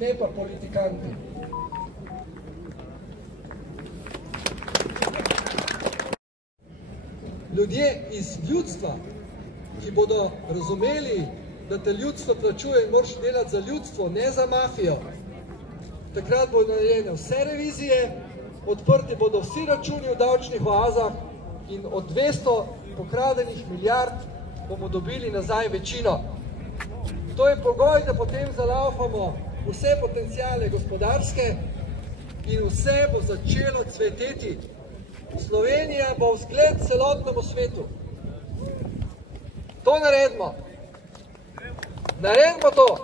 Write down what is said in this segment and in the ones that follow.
Ne pa politikanti. Ljudje iz ljudstva, ki bodo razumeli, da te ljudstvo plačuje in moraš delati za ljudstvo, ne za mafijo. Takrat bodo narejene vse revizije, odprti bodo vsi računi v davčnih oazah in od 200 pokradenih milijard bomo dobili nazaj večino. To je pogoj, da potem zalaufamo vse potencijale gospodarske in vse bo začelo cveteti. Slovenija bo vzgled celotnemu svetu. To naredimo. Naredimo to.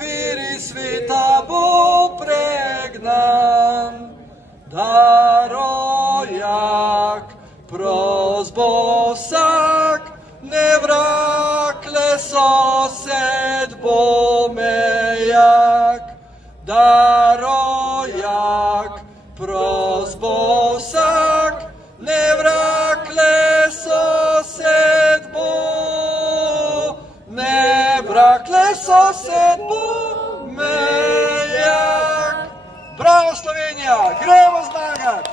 Piri sveta bo pregnan, da rojak prost bo vsak, ne vrak le sosed bo mejak. Da rojak prost bo vsak, ne vrak le sosed bo, ne vrak le sosed bo mejak. Bravo Slovenija, gremo zmagati!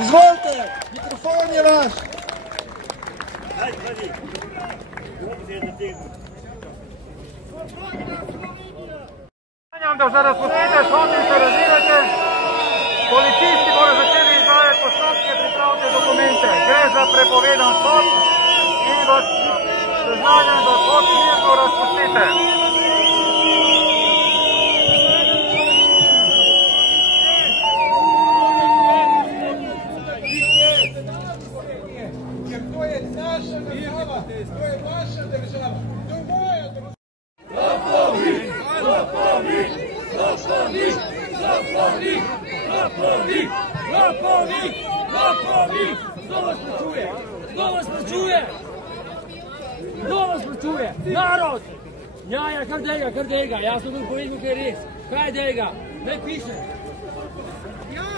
Izvolite, mikrofon je vaš! Da za razpustite sodni se razvijate, policisti bodo začeli izvajati postopke, pripravite dokumente. Gre za prepovedan sod in vas seznanjam, da sod mirno razpustite. Ker to je naša država, to je vaša država, to je moja država. Kdo vas plačuje? Narod! Ja, kar dega, jaz sem vam povedal, kaj je res. Kaj dega? Naj piše. Ja!